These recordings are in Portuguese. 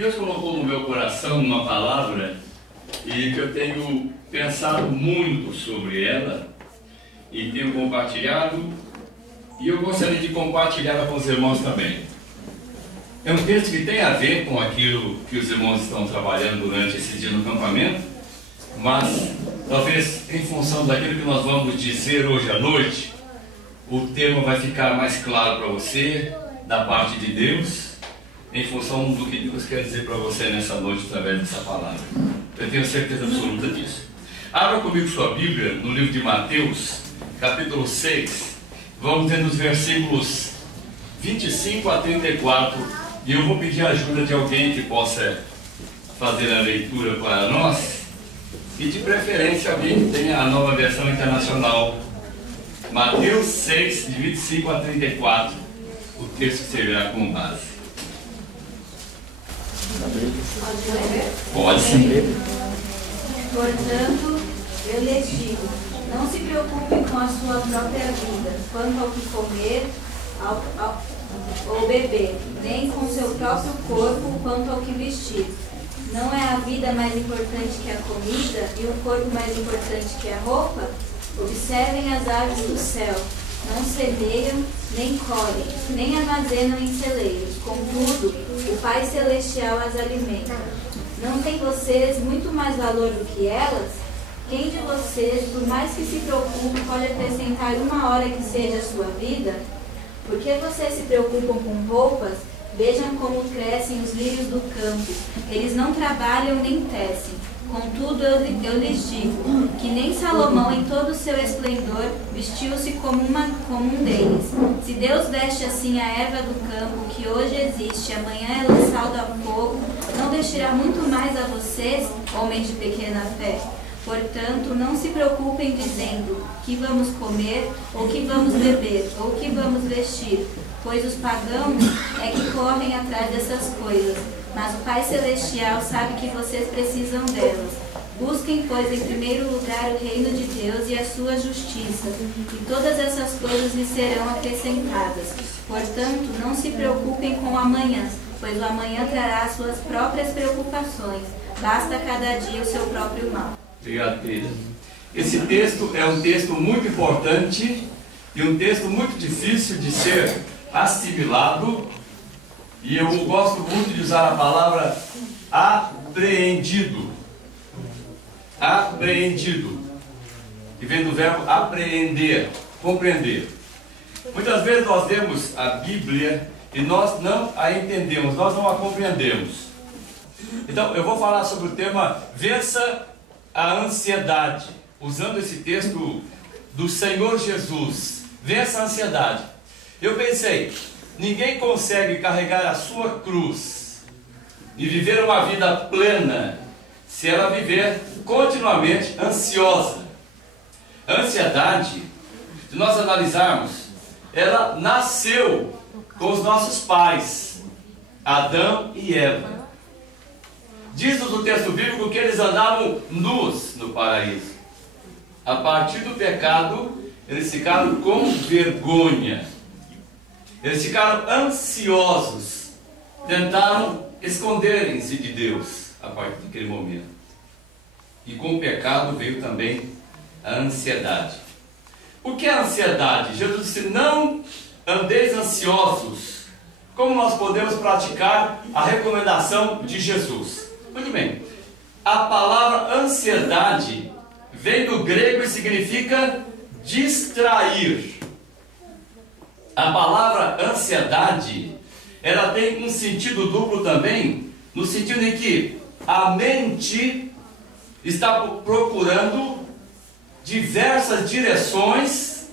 Deus colocou no meu coração uma palavra e que eu tenho pensado muito sobre ela e tenho compartilhado, e eu gostaria de compartilhá-la com os irmãos também. É um texto que tem a ver com aquilo que os irmãos estão trabalhando durante esse dia no acampamento, mas talvez em função daquilo que nós vamos dizer hoje à noite, o tema vai ficar mais claro para você, da parte de Deus, em função do que Deus quer dizer para você nessa noite através dessa palavra. Eu tenho certeza absoluta disso. Abra comigo sua Bíblia no livro de Mateus, capítulo 6. Vamos ver nos versículos 25 a 34. E eu vou pedir a ajuda de alguém que possa fazer a leitura para nós. E de preferência alguém que tenha a Nova Versão Internacional. Mateus 6, de 25 a 34. O texto que servirá como base. Pode sim. Portanto, eu lhes digo, não se preocupem com a sua própria vida, quanto ao que comer ou beber, nem com seu próprio corpo, quanto ao que vestir. Não é a vida mais importante que a comida e o corpo mais importante que a roupa? Observem as aves do céu. Não semeiam, nem colhem, nem armazenam em celeiros. Contudo, o Pai Celestial as alimenta. Não tem vocês muito mais valor do que elas? Quem de vocês, por mais que se preocupe, pode acrescentar uma hora que seja a sua vida? Por que vocês se preocupam com roupas? Vejam como crescem os lírios do campo. Eles não trabalham nem tecem. Contudo, eu lhes digo que nem Salomão, em todo o seu esplendor, vestiu-se como um deles. Se Deus veste assim a erva do campo, que hoje existe, amanhã é lançada ao fogo, não vestirá muito mais a vocês, homens de pequena fé? Portanto, não se preocupem dizendo que vamos comer, ou que vamos beber, ou que vamos vestir, pois os pagãos é que correm atrás dessas coisas. Mas o Pai Celestial sabe que vocês precisam delas. Busquem, pois, em primeiro lugar o reino de Deus e a sua justiça, e todas essas coisas lhes serão acrescentadas. Portanto, não se preocupem com o amanhã, pois o amanhã trará as suas próprias preocupações. Basta a cada dia o seu próprio mal. Obrigado, querida. Esse texto é um texto muito importante e um texto muito difícil de ser assimilado. E eu gosto muito de usar a palavra apreendido. Apreendido. Que vem do verbo apreender, compreender. Muitas vezes nós lemos a Bíblia e nós não a entendemos, nós não a compreendemos. Então eu vou falar sobre o tema vença a ansiedade, usando esse texto do Senhor Jesus. Vença a ansiedade. Eu pensei, ninguém consegue carregar a sua cruz e viver uma vida plena se ela viver continuamente ansiosa. A ansiedade, se nós analisarmos, ela nasceu com os nossos pais, Adão e Eva. Diz-nos o texto bíblico que eles andavam nus no paraíso. A partir do pecado, eles ficaram com vergonha. Eles ficaram ansiosos, tentaram esconderem-se de Deus a partir daquele momento. E com o pecado veio também a ansiedade. O que é a ansiedade? Jesus disse, não andeis ansiosos. Como nós podemos praticar a recomendação de Jesus? Muito bem, a palavra ansiedade vem do grego e significa distrair. A palavra ansiedade, ela tem um sentido duplo também, no sentido em que a mente está procurando diversas direções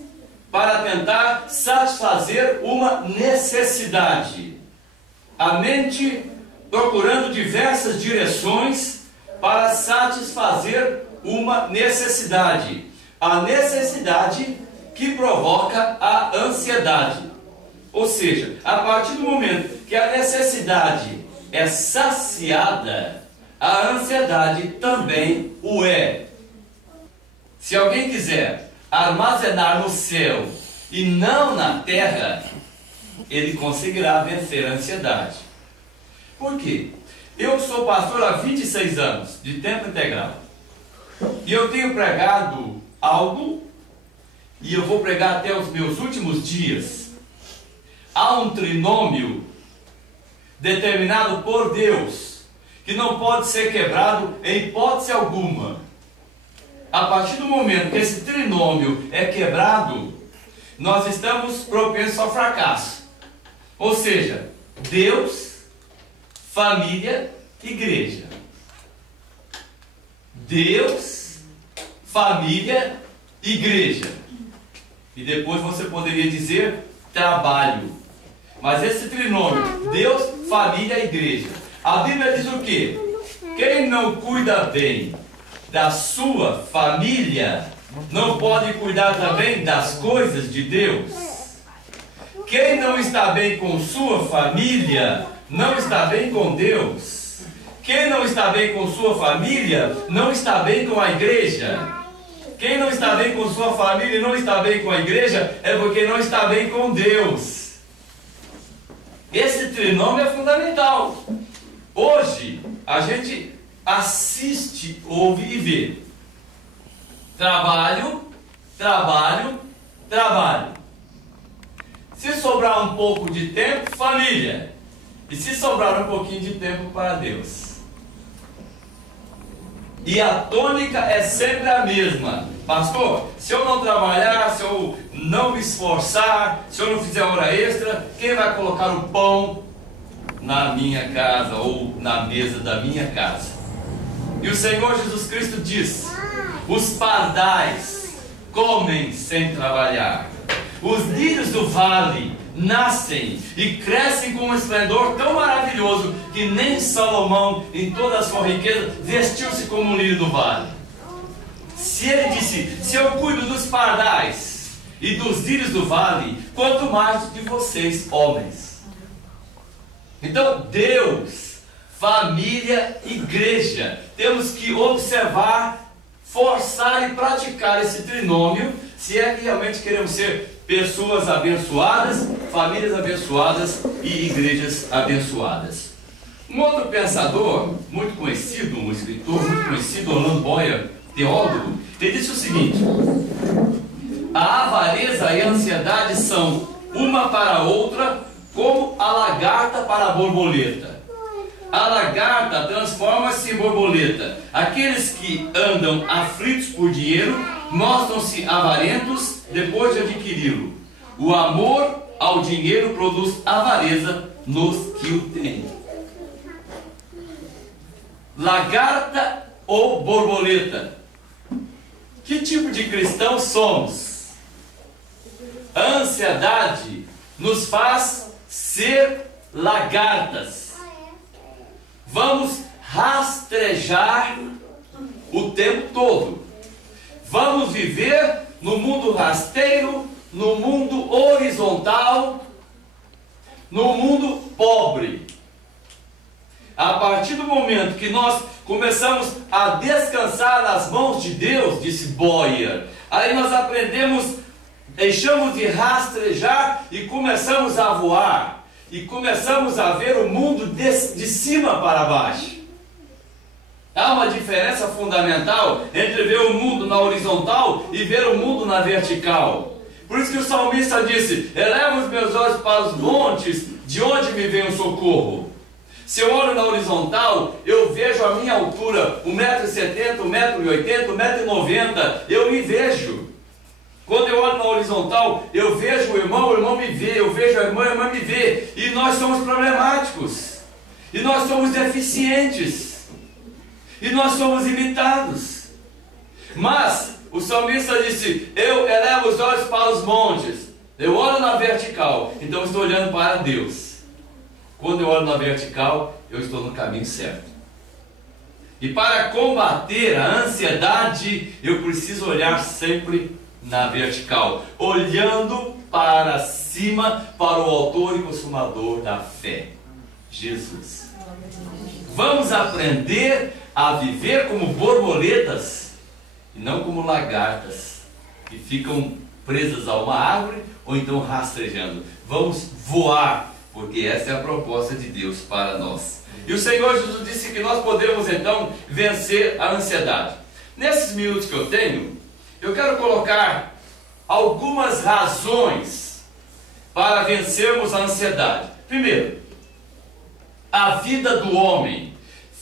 para tentar satisfazer uma necessidade. A mente procurando diversas direções para satisfazer uma necessidade. A necessidade que provoca a ansiedade. Ou seja, a partir do momento que a necessidade é saciada, a ansiedade também o é. Se alguém quiser armazenar no céu e não na terra, ele conseguirá vencer a ansiedade. Por quê? Eu sou pastor há 26 anos, de tempo integral. E eu tenho pregado algo, e eu vou pregar até os meus últimos dias. Há um trinômio determinado por Deus, que não pode ser quebrado em hipótese alguma. A partir do momento que esse trinômio é quebrado, nós estamos propensos ao fracasso. Ou seja, Deus, família, igreja. Deus, família, igreja. E depois você poderia dizer trabalho. Mas esse trinômio, Deus, família, igreja. A Bíblia diz o quê? Quem não cuida bem da sua família, não pode cuidar também das coisas de Deus. Quem não está bem com sua família, não está bem com Deus. Quem não está bem com sua família, não está bem com a igreja. Quem não está bem com sua família e não está bem com a igreja, é porque não está bem com Deus. Esse trinômio é fundamental. Hoje, a gente assiste, ouve e vê. Trabalho, trabalho, trabalho. Se sobrar um pouco de tempo, família. E se sobrar um pouquinho de tempo para Deus. E a tônica é sempre a mesma. Pastor, se eu não trabalhar, se eu não me esforçar, se eu não fizer hora extra, quem vai colocar o pão na minha casa ou na mesa da minha casa? E o Senhor Jesus Cristo diz: os pardais comem sem trabalhar. Os lírios do vale nascem e crescem com um esplendor tão maravilhoso que nem Salomão, em toda a sua riqueza, vestiu-se como um lírio do vale. Se ele disse: se eu cuido dos pardais e dos lírios do vale, quanto mais de vocês, homens. Então, Deus, família, igreja, temos que observar, forçar e praticar esse trinômio, se é que realmente queremos ser pessoas abençoadas, famílias abençoadas e igrejas abençoadas. Um outro pensador muito conhecido, um escritor muito conhecido, Orlando Boyer, teólogo, ele disse o seguinte: a avareza e a ansiedade são uma para a outra como a lagarta para a borboleta. A lagarta transforma-se em borboleta. Aqueles que andam aflitos por dinheiro mostram-se avarentos depois de adquiri-lo. O amor ao dinheiro produz avareza nos que o têm. Lagarta ou borboleta? Que tipo de cristãos somos? A ansiedade nos faz ser lagartas. Vamos rastejar o tempo todo. Vamos viver no mundo rasteiro, no mundo horizontal, no mundo pobre. A partir do momento que nós começamos a descansar nas mãos de Deus, disse Boyer, aí nós aprendemos, deixamos de rastejar e começamos a voar. E começamos a ver o mundo de cima para baixo. Há uma diferença fundamental entre ver o mundo na horizontal e ver o mundo na vertical. Por isso que o salmista disse: eleva os meus olhos para os montes, de onde me vem o socorro. Se eu olho na horizontal, eu vejo a minha altura, 1,70 m, 1,80 m, 1,90 m, eu me vejo. Quando eu olho na horizontal, eu vejo o irmão me vê, eu vejo a irmã me vê. E nós somos problemáticos. E nós somos deficientes. E nós somos imitados. Mas o salmista disse: eu elevo os olhos para os montes. Eu olho na vertical, então eu estou olhando para Deus. Quando eu olho na vertical, eu estou no caminho certo. E para combater a ansiedade, eu preciso olhar sempre na vertical, olhando para cima, para o autor e consumador da fé, Jesus. Vamos aprender a viver como borboletas e não como lagartas que ficam presas a uma árvore ou então rastejando. Vamos voar, porque essa é a proposta de Deus para nós. E o Senhor Jesus disse que nós podemos então vencer a ansiedade. Nesses minutos que eu tenho, eu quero colocar algumas razões para vencermos a ansiedade. Primeiro, a vida do homem.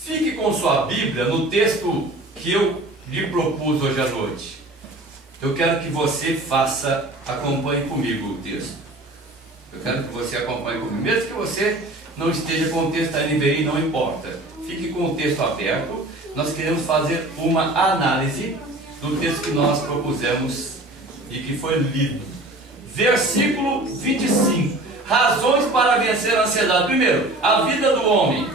Fique com sua Bíblia no texto que eu lhe propus hoje à noite. Eu quero que você acompanhe comigo o texto. Eu quero que você acompanhe comigo, mesmo que você não esteja com o texto da NVI, não importa. Fique com o texto aberto. Nós queremos fazer uma análise do texto que nós propusemos e que foi lido. Versículo 25. Razões para vencer a ansiedade. Primeiro, a vida do homem.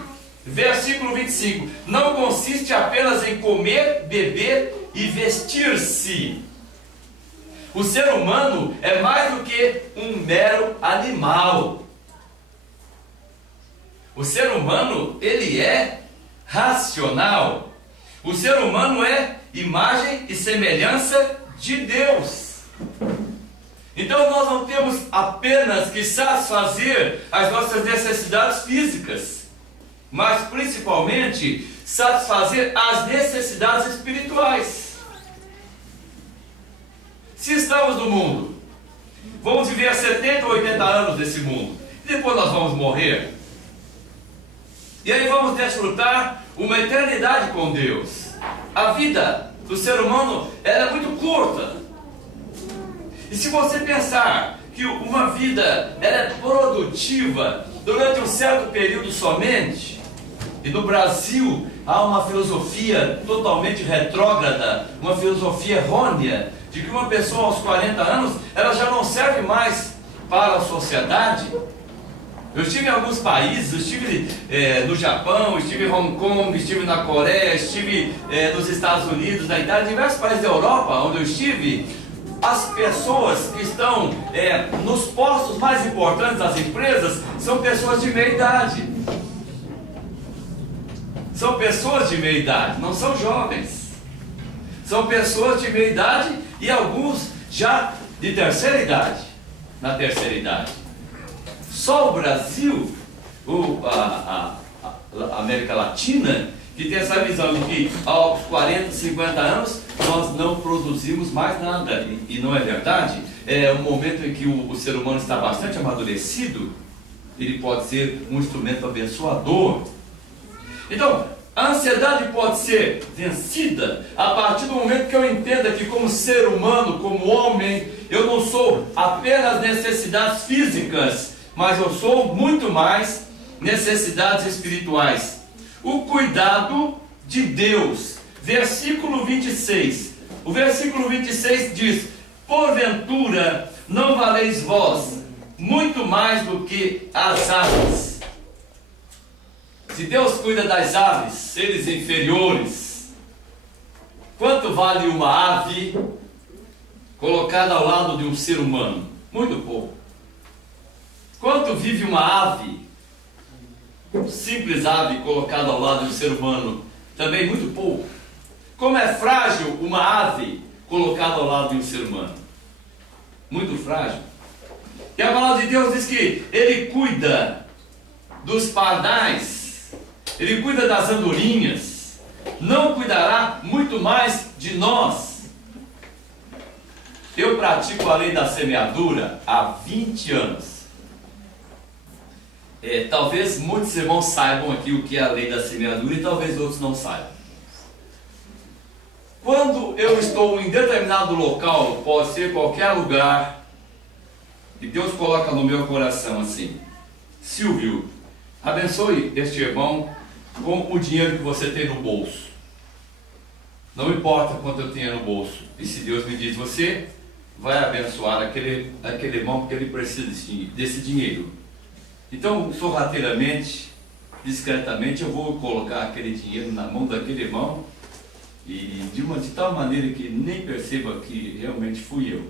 Versículo 25. Não consiste apenas em comer, beber e vestir-se. O ser humano é mais do que um mero animal. O ser humano, ele é racional. O ser humano é imagem e semelhança de Deus. Então nós não temos apenas que satisfazer as nossas necessidades físicas, mas principalmente satisfazer as necessidades espirituais. Se estamos no mundo, vamos viver 70 ou 80 anos desse mundo, e depois nós vamos morrer. E aí vamos desfrutar uma eternidade com Deus. A vida do ser humano ela é muito curta. E se você pensar que uma vida ela é produtiva durante um certo período somente, e no Brasil há uma filosofia totalmente retrógrada, uma filosofia errônea, de que uma pessoa aos 40 anos ela já não serve mais para a sociedade. Eu estive em alguns países, eu estive no Japão, estive em Hong Kong, estive na Coreia, estive nos Estados Unidos, na Itália, diversos países da Europa, onde eu estive. As pessoas que estão nos postos mais importantes das empresas são pessoas de meia idade. São pessoas de meia idade, não são jovens. São pessoas de meia idade e alguns já de terceira idade, na terceira idade. Só o Brasil, a América Latina, que tem essa visão de que aos 40, 50 anos nós não produzimos mais nada. E não é verdade. É um momento em que o ser humano está bastante amadurecido, ele pode ser um instrumento abençoador. Então, a ansiedade pode ser vencida a partir do momento que eu entenda que como ser humano, como homem, eu não sou apenas necessidades físicas, mas eu sou muito mais necessidades espirituais. O cuidado de Deus. Versículo 26. O versículo 26 diz: porventura não valeis vós muito mais do que as aves. Se Deus cuida das aves, seres inferiores, quanto vale uma ave colocada ao lado de um ser humano? Muito pouco. Quanto vive uma ave, simples ave colocada ao lado de um ser humano? Também muito pouco. Como é frágil uma ave colocada ao lado de um ser humano? Muito frágil. E a palavra de Deus diz que Ele cuida dos pardais, Ele cuida das andorinhas, não cuidará muito mais de nós. Eu pratico a lei da semeadura há 20 anos. Talvez muitos irmãos saibam aqui o que é a lei da semeadura e talvez outros não saibam. Quando eu estou em determinado local, pode ser qualquer lugar, e Deus coloca no meu coração assim: Silvio, abençoe este irmão com o dinheiro que você tem no bolso. Não importa quanto eu tenha no bolso. E se Deus me diz: você vai abençoar aquele irmão porque ele precisa desse dinheiro. Então, sorrateiramente, discretamente, eu vou colocar aquele dinheiro na mão daquele irmão, e de tal maneira que nem perceba que realmente fui eu.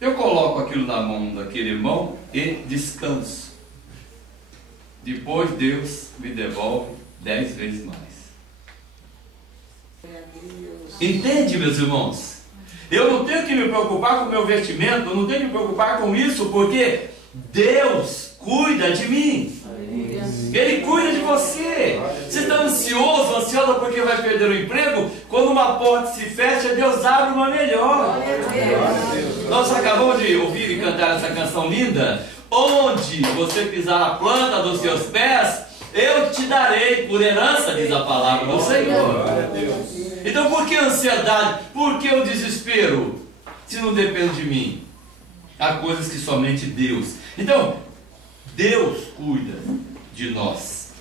Eu coloco aquilo na mão daquele irmão e descanso. Depois Deus me devolve 10 vezes mais. Entende, meus irmãos? Eu não tenho que me preocupar com o meu vestimento, eu não tenho que me preocupar com isso, porque Deus cuida de mim. Ele cuida de você. Você está ansioso, ansiosa porque vai perder o emprego? Quando uma porta se fecha, Deus abre uma melhor. Nós acabamos de ouvir e cantar essa canção linda. Onde você pisar a planta dos seus pés, eu te darei por herança, diz a palavra do Senhor. Então por que a ansiedade? Por que o desespero? Se não depende de mim. Há coisas que somente Deus. Então, Deus cuida de nós.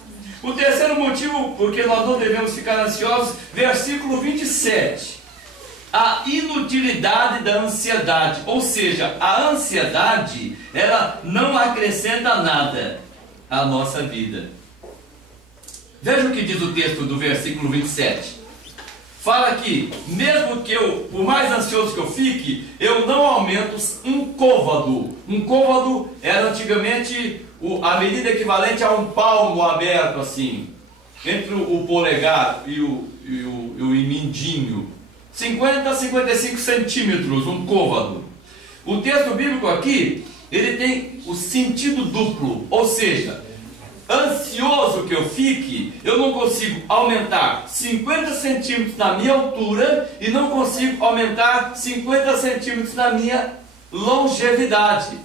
O terceiro motivo porque nós não devemos ficar ansiosos, versículo 27. A inutilidade da ansiedade, ou seja, a ansiedade, ela não acrescenta nada à nossa vida. Veja o que diz o texto do versículo 27. Fala que, mesmo que eu, por mais ansioso que eu fique, eu não aumento um côvado. Um côvado era antigamente a medida equivalente a um palmo aberto assim, entre o polegar e o mindinho. 50 a 55 centímetros, um côvado. O texto bíblico aqui, ele tem o sentido duplo, ou seja, ansioso que eu fique, eu não consigo aumentar 50 centímetros na minha altura e não consigo aumentar 50 centímetros na minha longevidade.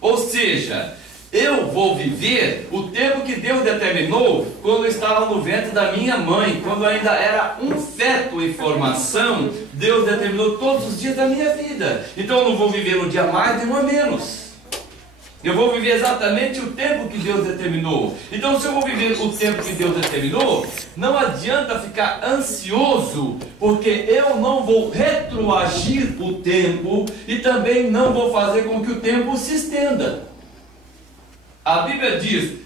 Ou seja, eu vou viver o tempo que Deus determinou quando eu estava no ventre da minha mãe, quando ainda era um feto em formação. Deus determinou todos os dias da minha vida. Então eu não vou viver um dia mais nem um a menos. Eu vou viver exatamente o tempo que Deus determinou. Então, se eu vou viver o tempo que Deus determinou, não adianta ficar ansioso, porque eu não vou retroagir o tempo e também não vou fazer com que o tempo se estenda. A Bíblia diz: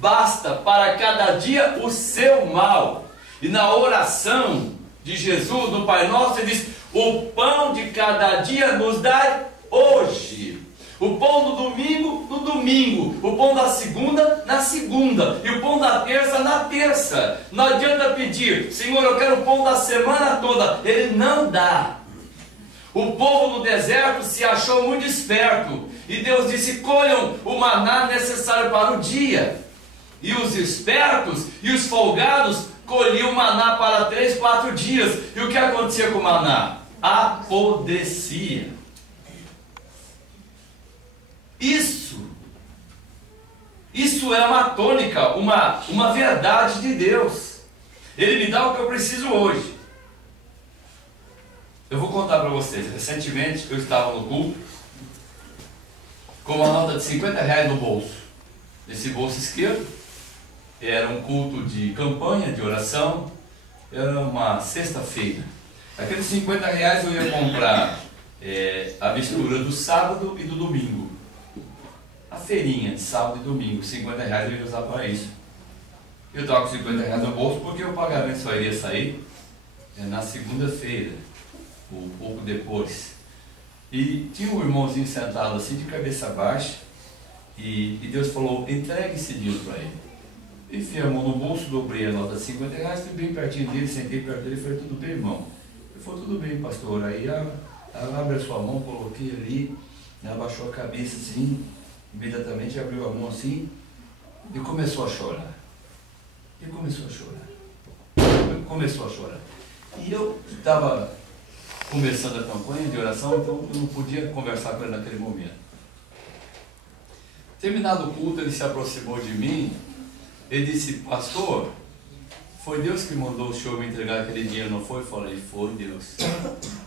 basta para cada dia o seu mal. E na oração de Jesus, no Pai Nosso, ele diz: o pão de cada dia nos dai hoje. O pão do domingo, no domingo. O pão da segunda, na segunda. E o pão da terça, na terça. Não adianta pedir: Senhor, eu quero o pão da semana toda. Ele não dá. O povo no deserto se achou muito esperto. E Deus disse: colham o maná necessário para o dia. E os espertos e os folgados colhiam maná para 3, 4 dias. E o que acontecia com o maná? Apodrecia. Isso é uma tônica, uma verdade de Deus. Ele me dá o que eu preciso hoje. Eu vou contar para vocês. Recentemente eu estava no culto com uma nota de 50 reais no bolso. Nesse bolso esquerdo era um culto de campanha, de oração. Era uma sexta-feira. Aqueles 50 reais eu ia comprar a mistura do sábado e do domingo. A feirinha de sábado e domingo, 50 reais eu ia usar para isso. Eu estava com 50 reais no bolso porque o pagamento só iria sair na segunda-feira, ou pouco depois. E tinha um irmãozinho sentado assim, de cabeça baixa, e Deus falou: entregue esse dinheiro para ele. Enfiei a mão no bolso, dobrei a nota de 50 reais, fui bem pertinho dele, sentei perto dele e falei: tudo bem, irmão? Ele falou: tudo bem, pastor. Aí ela abre a sua mão, coloquei ali, ela abaixou a cabeça assim, imediatamente abriu a mão assim e começou a chorar. Começou a chorar. E eu estava começando a campanha de oração, então eu não podia conversar com ele naquele momento. Terminado o culto, ele se aproximou de mim. Ele disse: pastor, foi Deus que mandou o senhor me entregar aquele dinheiro, não foi? Eu falei: foi Deus.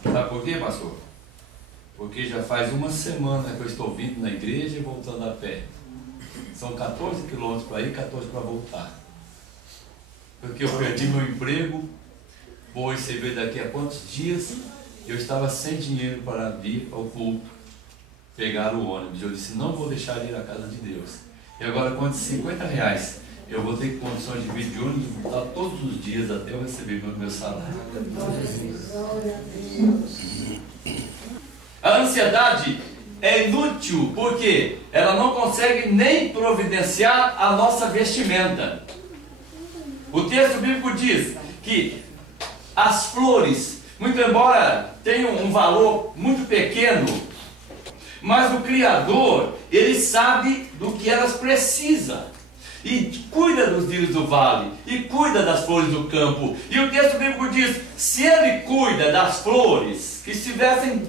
Sabe por quê, pastor? Porque já faz uma semana que eu estou vindo na igreja e voltando a pé. São 14 quilômetros para ir, 14 para voltar. Porque eu perdi meu emprego, vou receber daqui a quantos dias. Eu estava sem dinheiro para vir ao culto, pegar o ônibus. Eu disse: não vou deixar de ir à casa de Deus. E agora, com esses 50 reais, eu vou ter condições de vir de ônibus e voltar todos os dias até eu receber meu salário. A ansiedade é inútil porque ela não consegue nem providenciar a nossa vestimenta. O texto bíblico diz que as flores, muito embora tenham um valor muito pequeno, mas o Criador, Ele sabe do que elas precisam. e cuida dos lírios do vale, e cuida das flores do campo. E o texto bíblico diz: se Ele cuida das flores, que estivessem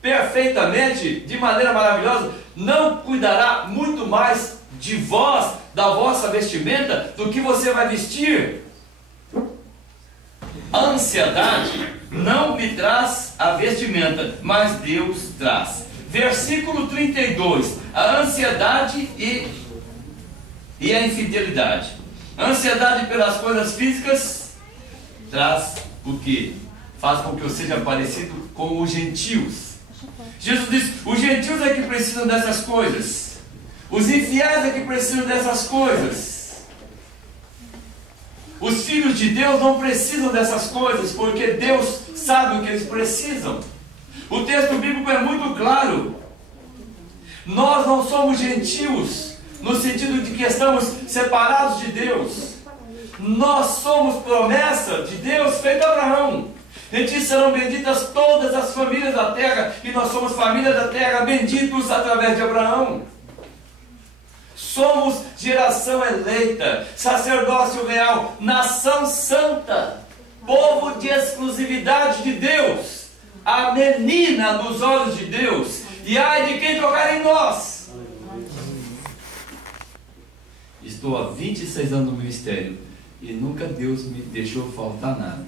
perfeitamente, de maneira maravilhosa, não cuidará muito mais de vós, da vossa vestimenta, do que você vai vestir? A ansiedade não me traz a vestimenta, mas Deus traz. Versículo 32, a ansiedade e a infidelidade. A ansiedade pelas coisas físicas traz o que? Faz com que eu seja parecido com os gentios. Jesus diz: os gentios é que precisam dessas coisas, os infiéis é que precisam dessas coisas. Os filhos de Deus não precisam dessas coisas, porque Deus sabe o que eles precisam. O texto bíblico é muito claro. Nós não somos gentios, no sentido de que estamos separados de Deus. Nós somos promessa de Deus feita a Abraão. Em ti serão benditas todas as famílias da terra, e nós somos família da terra, benditos através de Abraão. Somos geração eleita, sacerdócio real, nação santa, povo de exclusividade de Deus, a menina dos olhos de Deus, e ai de quem tocar em nós. Estou há 26 anos no ministério e nunca Deus me deixou faltar nada.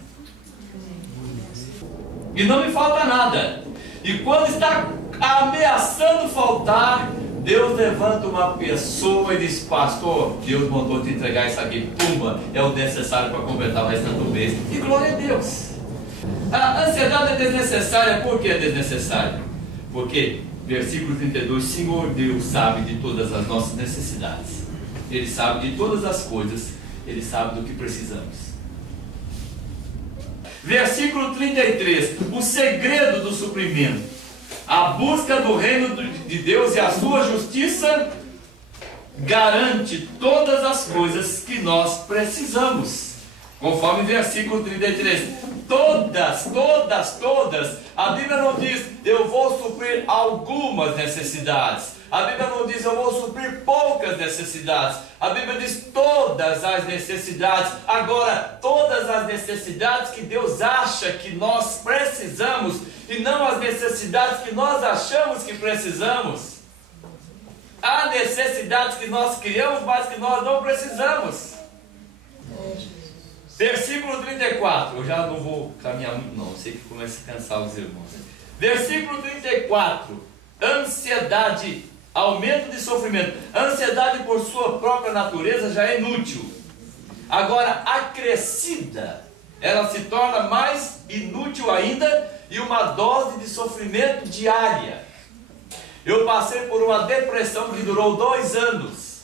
E não me falta nada. E quando está ameaçando faltar, Deus levanta uma pessoa e diz: pastor, Deus mandou te entregar isso aqui, pumba, é o necessário para completar o restante do mês. E glória a Deus. A ansiedade é desnecessária. Por que é desnecessária? Porque, versículo 32, Senhor Deus sabe de todas as nossas necessidades. Ele sabe de todas as coisas, Ele sabe do que precisamos. Versículo 33, o segredo do suprimento. A busca do reino de Deus e a sua justiça garante todas as coisas que nós precisamos. Conforme versículo 33. Todas. A Bíblia não diz: eu vou suprir algumas necessidades. A Bíblia não diz: eu vou suprir poucas necessidades. A Bíblia diz todas as necessidades. Agora, todas as necessidades que Deus acha que nós precisamos, e não as necessidades que nós achamos que precisamos. Há necessidades que nós criamos, mas que nós não precisamos. Versículo 34. Eu já não vou caminhar muito não, sei que começa a cansar os irmãos. Versículo 34. Ansiedade, aumento de sofrimento. A ansiedade por sua própria natureza já é inútil. Agora, acrescida, ela se torna mais inútil ainda, e uma dose de sofrimento diária. Eu passei por uma depressão que durou 2 anos.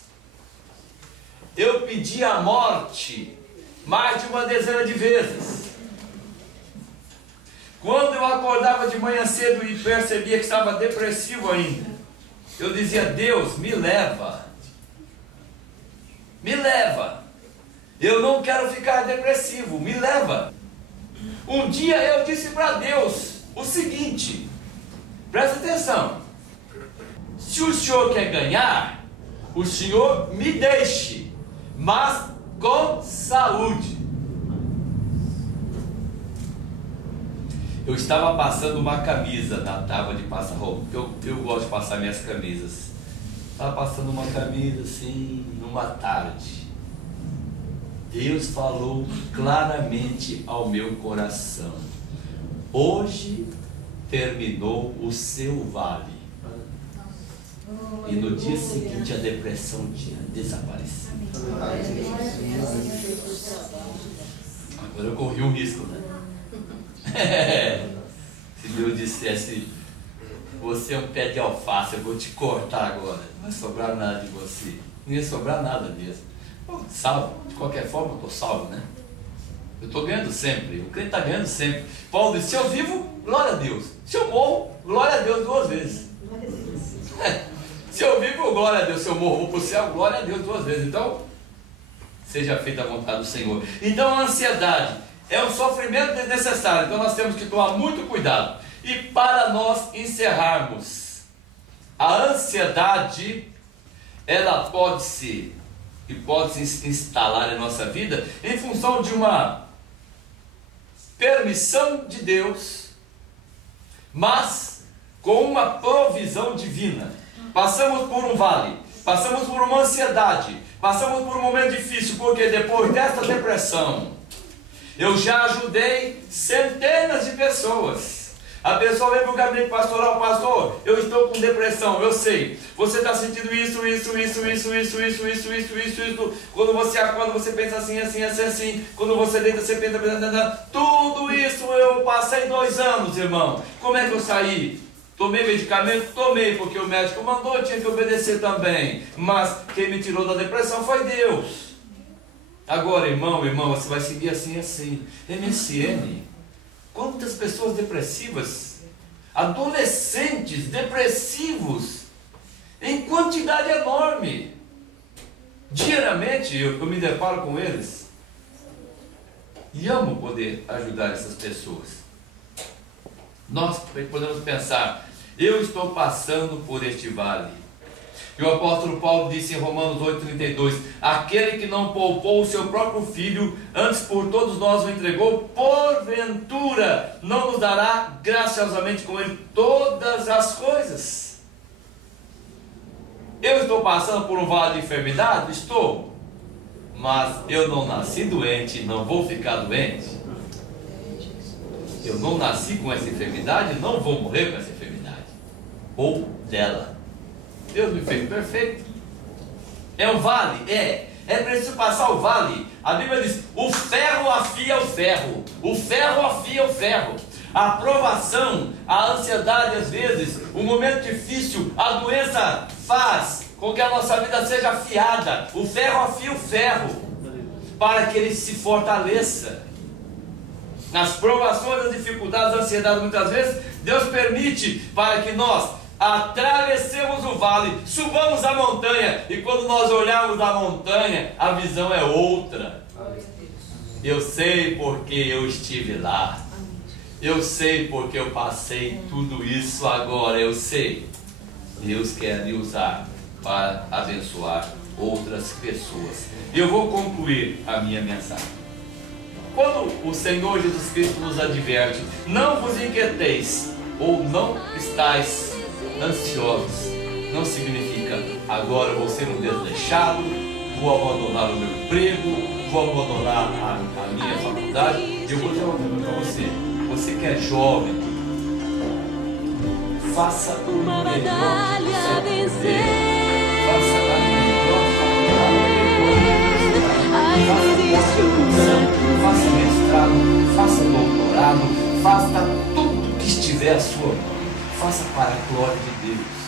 Eu pedi a morte mais de uma dezena de vezes. Quando eu acordava de manhã cedo e percebia que estava depressivo ainda, eu dizia: Deus, me leva. Me leva. Eu não quero ficar depressivo, me leva. Um dia eu disse para Deus o seguinte: presta atenção, se o Senhor quer ganhar, o Senhor me deixe, mas com saúde. Eu estava passando uma camisa na tábua de passar roupa, eu gosto de passar minhas camisas. Estava passando uma camisa assim, numa tarde. Deus falou claramente ao meu coração: hoje terminou o seu vale. E no dia seguinte a depressão tinha desaparecido. Agora eu corri um risco, né? Se Deus dissesse: você é um pé de alface, eu vou te cortar agora, não vai sobrar nada de você. Não ia sobrar nada mesmo. Salvo, de qualquer forma eu estou salvo, né? Eu estou ganhando sempre, o crente está ganhando sempre. Paulo disse: se eu vivo, glória a Deus. Se eu morro, glória a Deus 2 vezes. Se eu vivo, glória a Deus. Se eu morro, vou para o céu, glória a Deus 2 vezes. Então, seja feita a vontade do Senhor. Então a ansiedade é um sofrimento desnecessário, então nós temos que tomar muito cuidado. E para nós encerrarmos, a ansiedade, ela pode ser que pode se instalar em nossa vida em função de uma permissão de Deus, mas com uma provisão divina. Passamos por um vale, passamos por uma ansiedade, passamos por um momento difícil, porque depois dessa depressão, eu já ajudei centenas de pessoas. A pessoa vem para o gabinete pastoral: pastor, eu estou com depressão, eu sei. Você está sentindo isso. Quando você acorda, você pensa assim. Quando você deita, você pensa. Tudo isso eu passei 2 anos, irmão. Como é que eu saí? Tomei medicamento? Tomei, porque o médico mandou, eu tinha que obedecer também. Mas quem me tirou da depressão foi Deus. Agora, irmão, você vai seguir assim. MSN. Quantas pessoas depressivas, adolescentes depressivos, em quantidade enorme. Diariamente eu me deparo com eles. E amo poder ajudar essas pessoas. Nós podemos pensar: eu estou passando por este vale. E o apóstolo Paulo disse em Romanos 8,32: aquele que não poupou o seu próprio filho, antes por todos nós o entregou, porventura não nos dará graciosamente com ele todas as coisas? Eu estou passando por um vale de enfermidade? Estou. Mas eu não nasci doente, não vou ficar doente. Eu não nasci com essa enfermidade, não vou morrer com essa enfermidade ou dela. Deus me fez perfeito. É um vale? É preciso passar o vale. A Bíblia diz: o ferro afia o ferro. O ferro afia o ferro. A provação, a ansiedade, às vezes, o momento difícil, a doença faz com que a nossa vida seja afiada. O ferro afia o ferro, para que ele se fortaleça. Nas provações, as dificuldades, a ansiedade, muitas vezes, Deus permite para que nós atravessemos o vale, subamos a montanha, e quando nós olharmos a montanha, a visão é outra. Eu sei porque eu estive lá. Eu sei porque eu passei tudo isso agora. Eu sei. Deus quer me usar para abençoar outras pessoas. Eu vou concluir a minha mensagem. Quando o Senhor Jesus Cristo nos adverte: não vos inquieteis, ou não estáis ansiosos, não significa agora eu vou ser um desleixado, vou abandonar o meu emprego, vou abandonar a minha faculdade. Eu vou dizer uma coisa para você: você que é jovem, faça o melhor que você puder. Faça a melhor faculdade, faça mestrado, faça doutorado, faça tudo que estiver à sua mão. Faça para a glória de Deus.